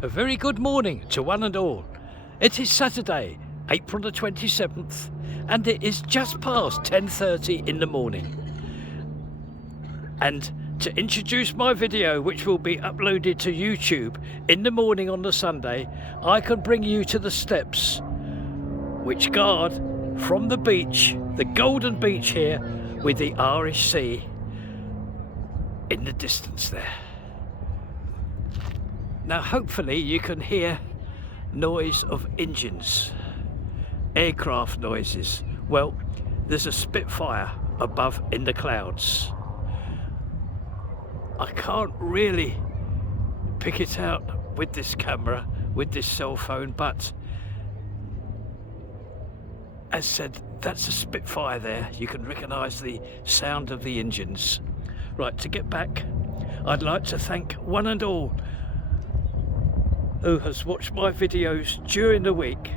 A very good morning to one and all. It is Saturday, April the 27th, and it is just past 10:30 in the morning. And to introduce my video, which will be uploaded to YouTube in the morning on the Sunday, I can bring you to the steps which guard from the beach, the golden beach here, with the Irish Sea in the distance there. Now hopefully you can hear noise of engines, aircraft noises. Well, there's a Spitfire above in the clouds. I can't really pick it out with this camera, with this cell phone, but as said, that's a Spitfire there. You can recognise the sound of the engines. Right, to get back, I'd like to thank one and all who has watched my videos during the week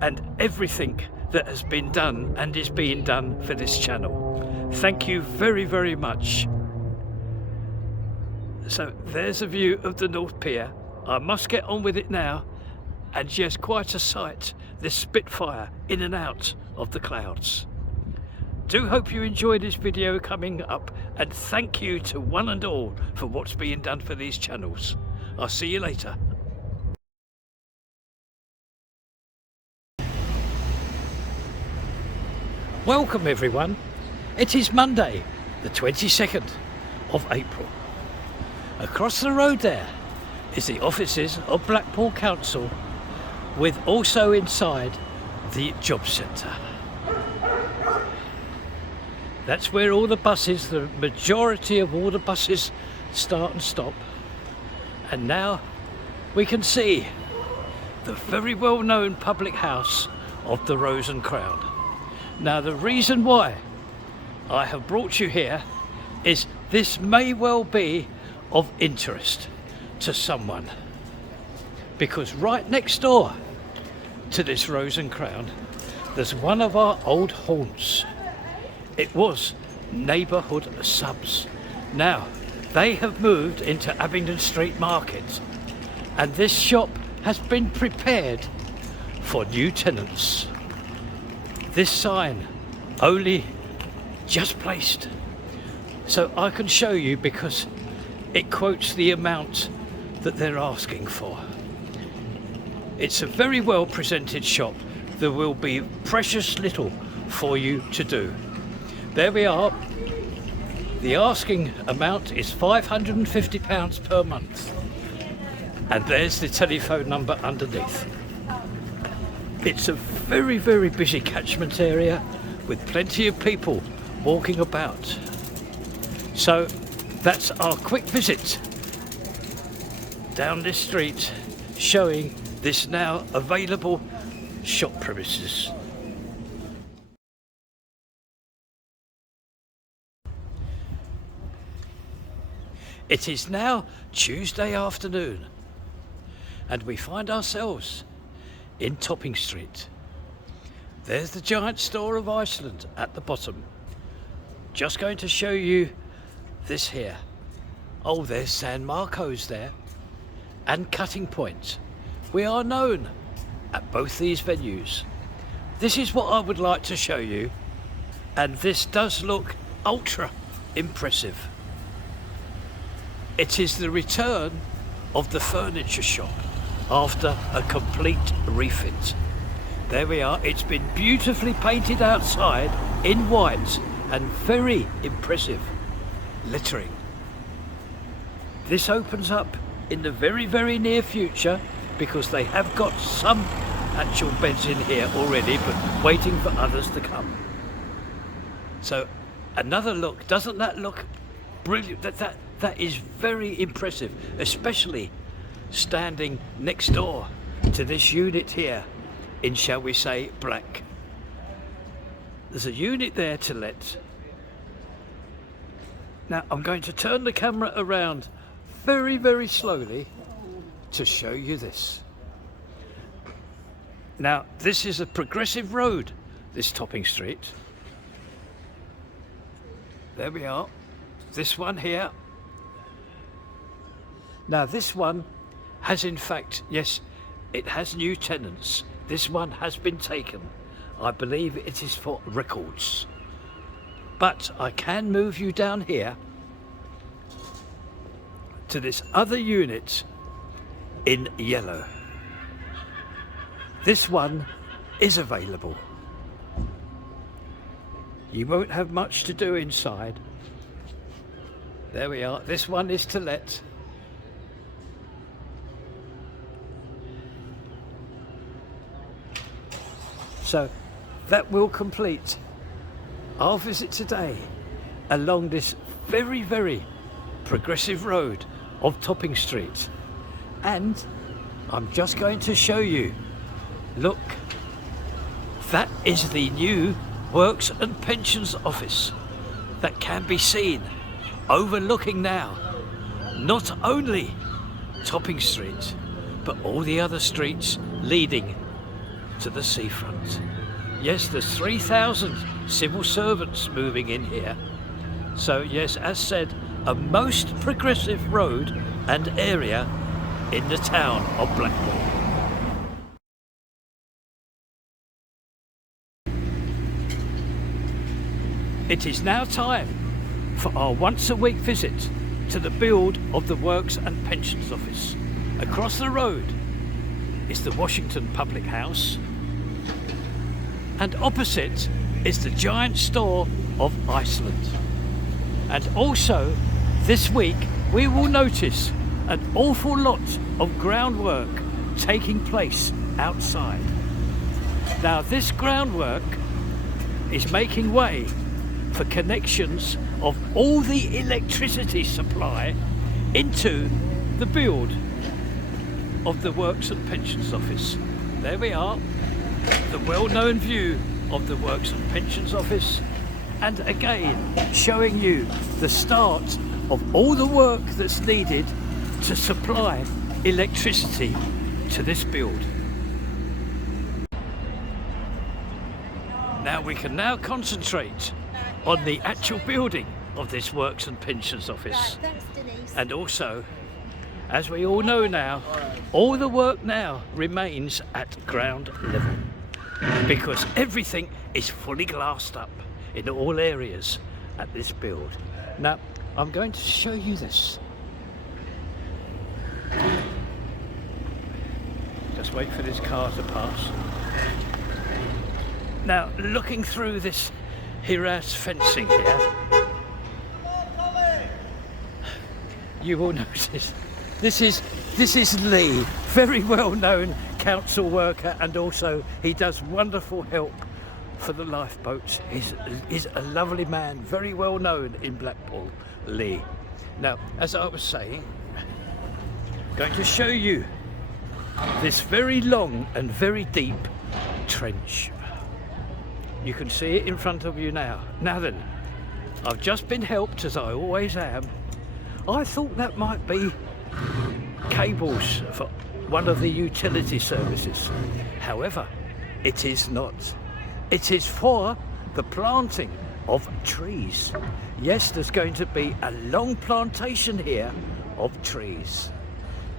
and everything that has been done and is being done for this channel. Thank you very, very much. So there's a view of the North Pier. I must get on with it now. And yes, quite a sight, this Spitfire in and out of the clouds. Do hope you enjoy this video coming up, and thank you to one and all for what's being done for these channels. I'll see you later. Welcome everyone. It is Monday, the 22nd of April. Across the road there is the offices of Blackpool Council, with also inside the job centre. That's where all the buses, the majority of all the buses, start and stop. And now we can see the very well known public house of the Rose and Crown. Now the reason why I have brought you here is this may well be of interest to someone, because right next door to this Rose and Crown there's one of our old haunts. It was neighbourhood subs. Now they have moved into Abingdon Street market, and this shop has been prepared for new tenants. This sign only just placed, so I can show you because it quotes the amount that they're asking for. It's a very well presented shop. There will be precious little for you to do. There we are. The asking amount is £550 per month. And there's the telephone number underneath. It's a very, very busy catchment area with plenty of people walking about. So that's our quick visit down this street, showing this now available shop premises. It is now Tuesday afternoon, and we find ourselves in Topping Street. There's the giant store of Iceland at the bottom. Just going to show you this here. Oh, there's San Marco's there, and Cutting Point. We are known at both these venues. This is what I would like to show you, and this does look ultra impressive. It is the return of the furniture shop after a complete refit. There we are. It's been beautifully painted outside in white and very impressive lettering. This opens up in the very, very near future, because they have got some actual beds in here already, but waiting for others to come. So another look. Doesn't that look brilliant? That is very impressive, especially standing next door to this unit here in, shall we say, black. There's a unit there to let. Now I'm going to turn the camera around very, very slowly to show you this. Now this is a progressive road, this Topping Street. There we are. This one here. Now this one has in fact, yes, it has new tenants. This one has been taken. I believe it is for records. But I can move you down here to this other unit in yellow. This one is available. You won't have much to do inside. There we are. This one is to let. So that will complete our visit today along this very, very progressive road of Topping Street. And I'm just going to show you, look, that is the new Works and Pensions Office that can be seen overlooking now not only Topping Street but all the other streets leading to the seafront. Yes, there's 3,000 civil servants moving in here. So yes, as said, a most progressive road and area in the town of Blackpool. It is now time for our once a week visit to the build of the Works and Pensions Office. Across the road is the Washington Public House, and opposite is the giant store of Iceland. And also this week we will notice an awful lot of groundwork taking place outside. Now this groundwork is making way for connections of all the electricity supply into the build of the Works and Pensions Office. There we are, the well-known view of the Works and Pensions Office, and again showing you the start of all the work that's needed to supply electricity to this build. Now we can now concentrate on the actual building of this Works and Pensions Office. Right, thanks, Denise. And also, as we all know now, all the work now remains at ground level because everything is fully glassed up in all areas at this build. Now, I'm going to show you this. Just wait for this car to pass. Now, looking through this harassed fencing here, you will notice this is Lee, very well known council worker, and also he does wonderful help for the lifeboats. He's a lovely man, very well known in Blackpool, Lee. Now, as I was saying, I'm going to show you this very long and very deep trench. You can see it in front of you now. Now then, I've just been helped, as I always am. I thought that might be cables for one of the utility services. However, it is not. It is for the planting of trees. Yes, there's going to be a long plantation here of trees.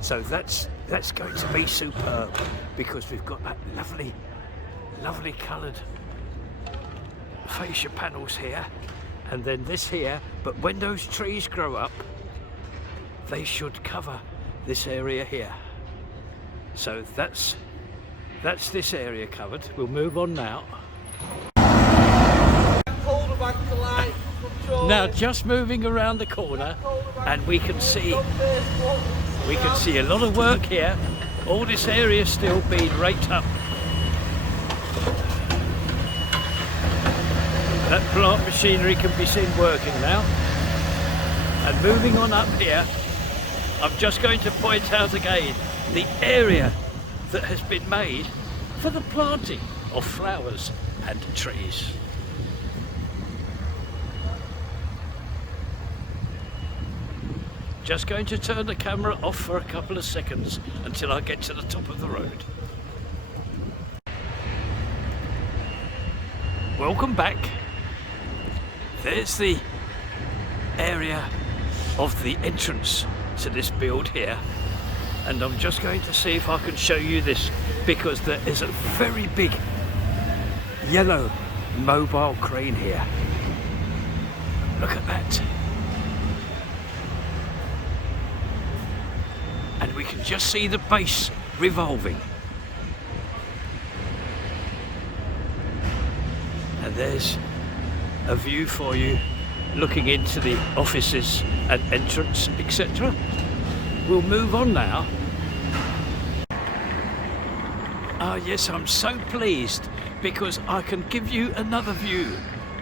So that's going to be superb, because we've got that lovely coloured fascia panels here, and then this here. But when those trees grow up, they should cover this area here. So that's this area covered. We'll move on now. Now just moving around the corner, and we can see a lot of work here. All this area still being raked up. That plant machinery can be seen working now. And moving on up here, I'm just going to point out again the area that has been made for the planting of flowers and trees. Just going to turn the camera off for a couple of seconds until I get to the top of the road. Welcome back. There's the area of the entrance to this build here. and I'm just going to see if I can show you this, because there is a very big yellow mobile crane here. Look at that. And we can just see the base revolving. And there's a view for you looking into the offices and entrance, etc. We'll move on now. Ah yes, I'm so pleased because I can give you another view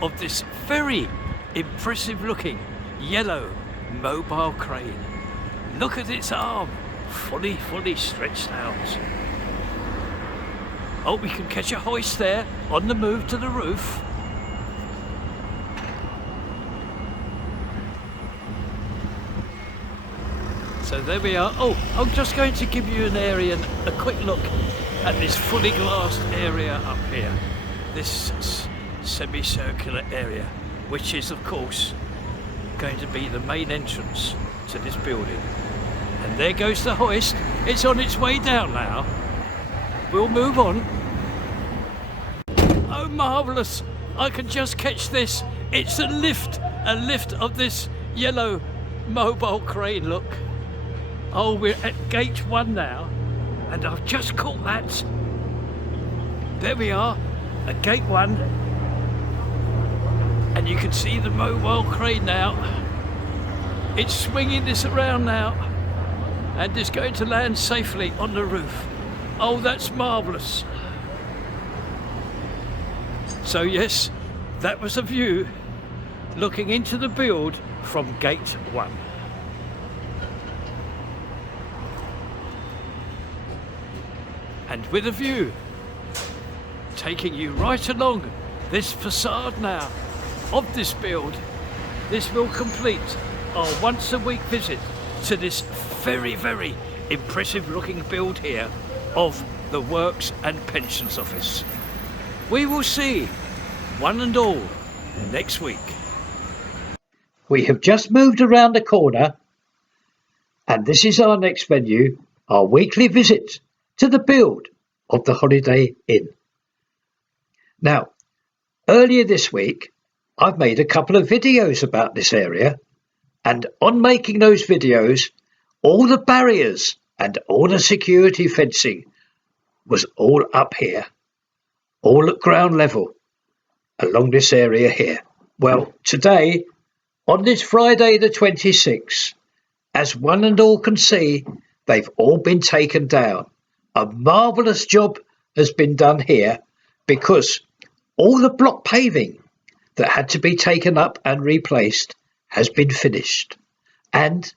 of this very impressive looking yellow mobile crane. Look at its arm, fully stretched out. Oh, we can catch a hoist there on the move to the roof. So there we are. Oh, I'm just going to give you an area, a quick look at this fully glassed area up here. This semicircular area, which is of course going to be the main entrance to this building. And there goes the hoist. It's on its way down now. We'll move on. Oh, marvellous. I can just catch this. It's a lift of this yellow mobile crane, look. Oh, we're at gate 1 now, and I've just caught that. There we are, at gate 1. And you can see the mobile crane now. It's swinging this around now, and it's going to land safely on the roof. Oh, that's marvellous. So yes, that was a view looking into the build from gate 1. And with a view taking you right along this facade now of this build, this will complete our once a week visit to this very impressive looking build here of the Works and Pensions Office. We will see one and all next week. We have just moved around the corner, and this is our next venue, our weekly visit to the build of the Holiday Inn. Now, earlier this week, I've made a couple of videos about this area, and on making those videos, all the barriers and all the security fencing was all up here, all at ground level, along this area here. Well, today, on this Friday the 26th, as one and all can see, they've all been taken down. A marvellous job has been done here because all the block paving that had to be taken up and replaced has been finished. And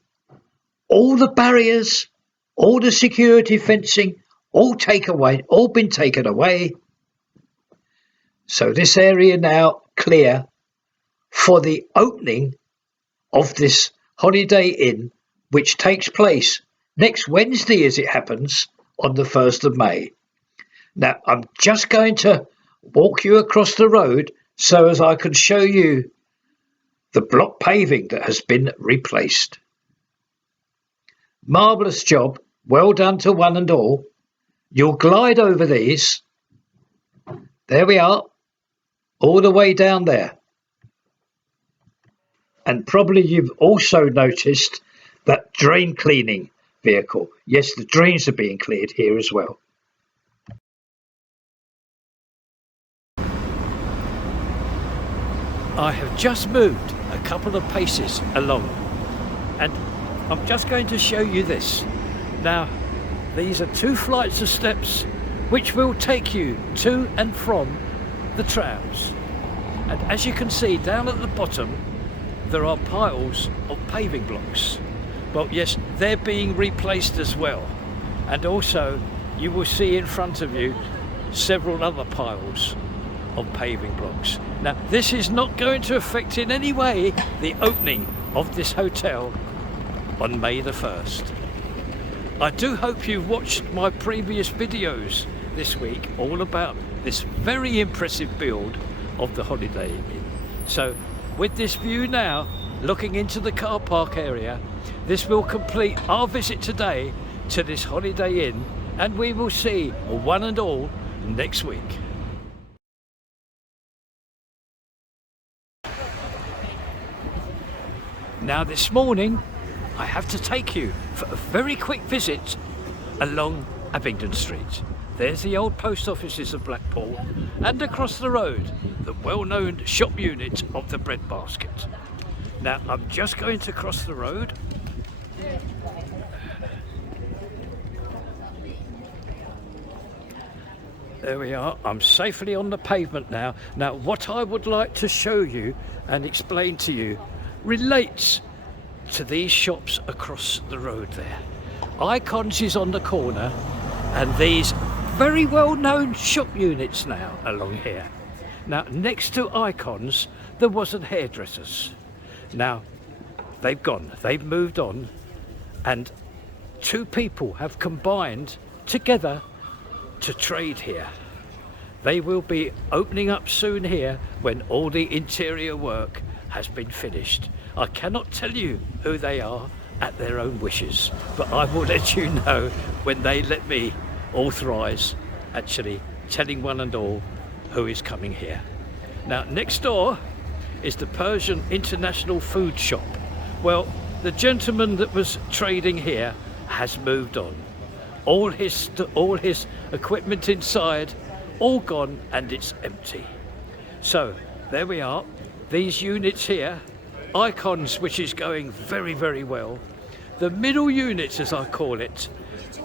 all the barriers, all the security fencing, all been taken away. So this area now clear for the opening of this Holiday Inn, which takes place next Wednesday as it happens, on the 1st of May. Now, I'm just going to walk you across the road so as I can show you the block paving that has been replaced. Marvellous job, well done to one and all. You'll glide over these. There we are, all the way down there. And probably you've also noticed that drain cleaning vehicle. Yes, the drains are being cleared here as well. I have just moved a couple of paces along, and I'm just going to show you this. Now, these are 2 flights of steps which will take you to and from the trams. And as you can see down at the bottom, there are piles of paving blocks. Well, yes, they're being replaced as well. And also, you will see in front of you several other piles of paving blocks. Now, this is not going to affect in any way the opening of this hotel on May the 1st. I do hope you've watched my previous videos this week all about this very impressive build of the Holiday Inn. So, with this view now, looking into the car park area, this will complete our visit today to this Holiday Inn, and we will see one and all next week. Now this morning I have to take you for a very quick visit along Abingdon Street. There's the old post offices of Blackpool, and across the road the well-known shop unit of the Bread Basket. Now I'm just going to cross the road. There we are, I'm safely on the pavement now. Now what I would like to show you and explain to you relates to these shops across the road there. Icons is on the corner, and these very well-known shop units now along here. Now next to Icons there wasn't hairdressers. Now they've gone, they've moved on, and two people have combined together to trade here. They will be opening up soon here when all the interior work has been finished. I cannot tell you who they are at their own wishes, but I will let you know when they let me authorise actually telling one and all who is coming here. Now next door is the Persian International Food Shop. Well, the gentleman that was trading here has moved on. All his equipment inside all gone, and it's empty. So there we are, these units here, Icons, which is going very, very well. The middle units, as I call it,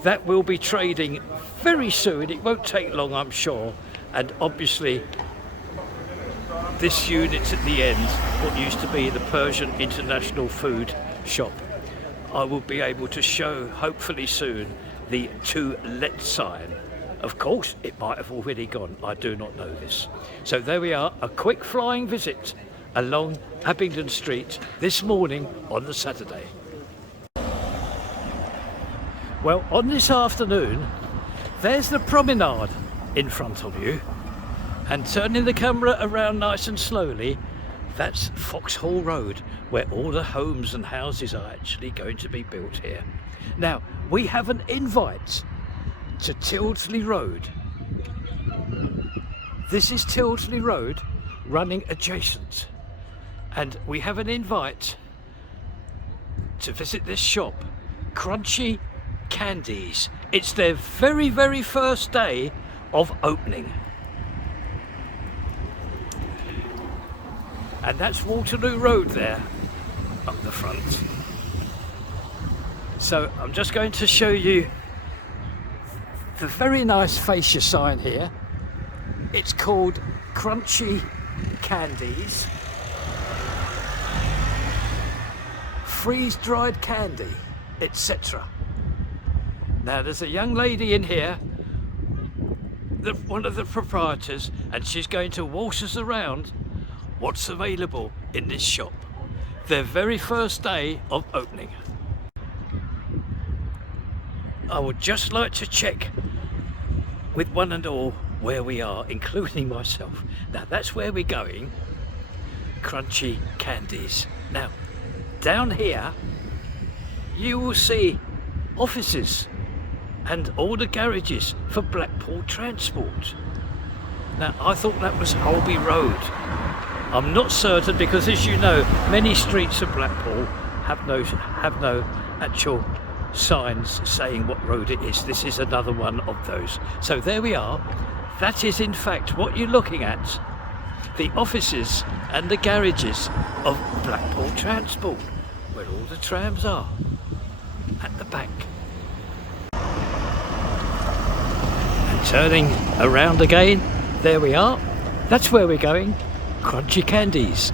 that will be trading very soon. It won't take long, I'm sure. And obviously this unit at the end, what used to be the Persian International Food Shop, I will be able to show hopefully soon the to let sign. Of course it might have already gone, I do not know this. So there we are, a quick flying visit along Abingdon Street this morning on the Saturday. Well, on this afternoon there's the promenade in front of you, and turning the camera around nice and slowly, that's Foxhall Road, where all the homes and houses are actually going to be built here. Now we have an invite to Tildesley Road. This is Tildesley Road running adjacent, and we have an invite to visit this shop, Crunchy Candies. It's their very, very first day of opening. And that's Waterloo Road there up the front. So I'm just going to show you the very nice fascia sign here. It's called Crunchy Candies. Freeze-dried candy, etc. Now there's a young lady in here, one of the proprietors, and she's going to waltz us around what's available in this shop. Their very first day of opening. I would just like to check with one and all where we are, including myself. Now that's where we're going, Crunchy Candies. Now down here you will see offices and all the garages for Blackpool Transport. Now I thought that was Holby Road. I'm not certain, because as you know, many streets of Blackpool have no actual signs saying what road it is. This is another one of those. So there we are. That is in fact what you're looking at, the offices and the garages of Blackpool Transport, where all the trams are at the back. And turning around again, there we are. That's where we're going, Crunchy Candies.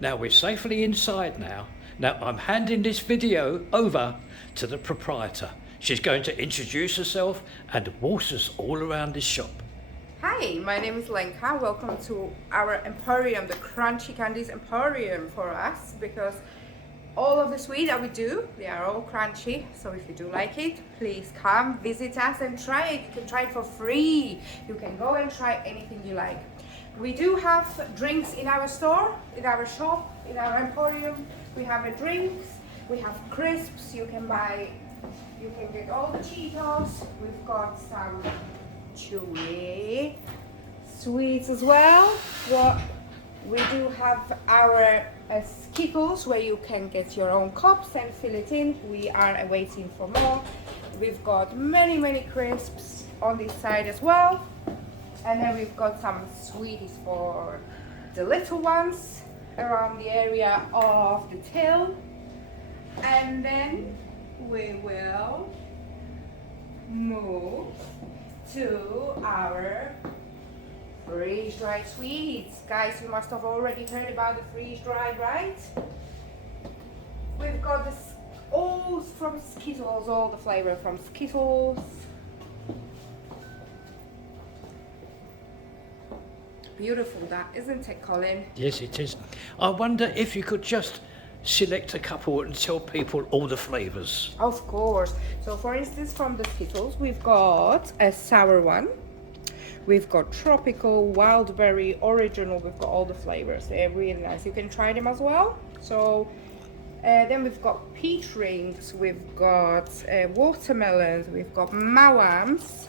Now we're safely inside now. Now I'm handing this video over to the proprietor. She's going to introduce herself and waltz us all around this shop. Hi, my name is Lenka. Welcome to our emporium, the Crunchy Candies Emporium for us, because all of the sweets that we do, they are all crunchy. So if you do like it, please come visit us and try it. You can try it for free. You can go and try anything you like. We do have drinks in our store, in our shop, in our emporium. We have drinks, We have crisps, you can get all the Cheetos. We've got some chewy sweets as well. We do have our Skittles where you can get your own cups and fill it in. We are waiting for more. We've got many crisps on this side as well. And then we've got some sweeties for the little ones around the area of the till. And then we will move to our freeze-dried sweets. Guys, you must have already heard about the freeze-dried, right? We've got this all from Skittles, all the flavor from Skittles. Beautiful that, isn't it, Colin? Yes, it is. I wonder if you could just select a couple and tell people all the flavours. Of course. So for instance, from the Skittles, we've got a sour one. We've got tropical, wild berry, original. We've got all the flavors. They're really nice. You can try them as well. So then we've got peach rings. We've got watermelons. We've got mawams.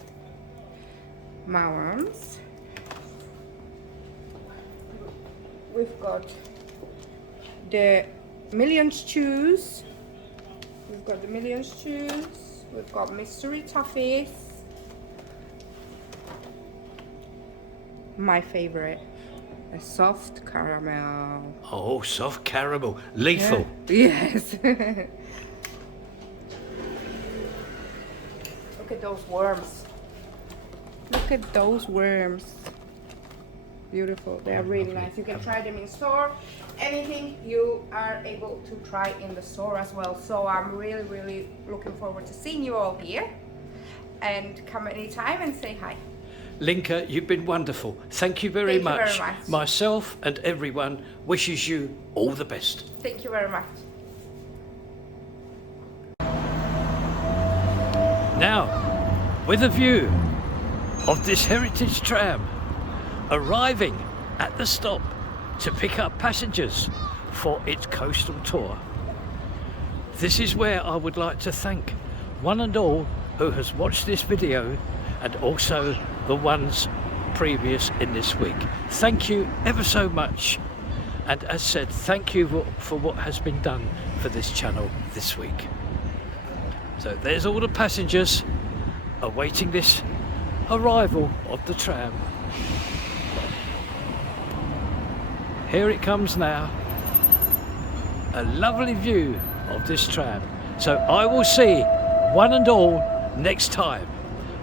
We've got the Millions Chews. We've got the Millions Chews. We've got mystery toffees. My favorite, a soft caramel. Oh, soft caramel. Lethal. Yeah. Yes. Look at those worms. Look at those worms. Beautiful. They are really nice. You can try them in store. Anything you are able to try in the store as well. So I'm really looking forward to seeing you all here. And come anytime and say hi. Linka, you've been wonderful. Thank you very much. Thank you very much. Myself and everyone wishes you all the best. Thank you very much. Now, with a view of this heritage tram arriving at the stop to pick up passengers for its coastal tour. This is where I would like to thank one and all who has watched this video and also the ones previous in this week. Thank you ever so much, and as said, thank you for what has been done for this channel this week. So there's all the passengers awaiting this arrival of the tram. Here it comes now, a lovely view of this tram. So I will see one and all next time.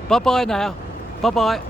Bye bye now, bye bye.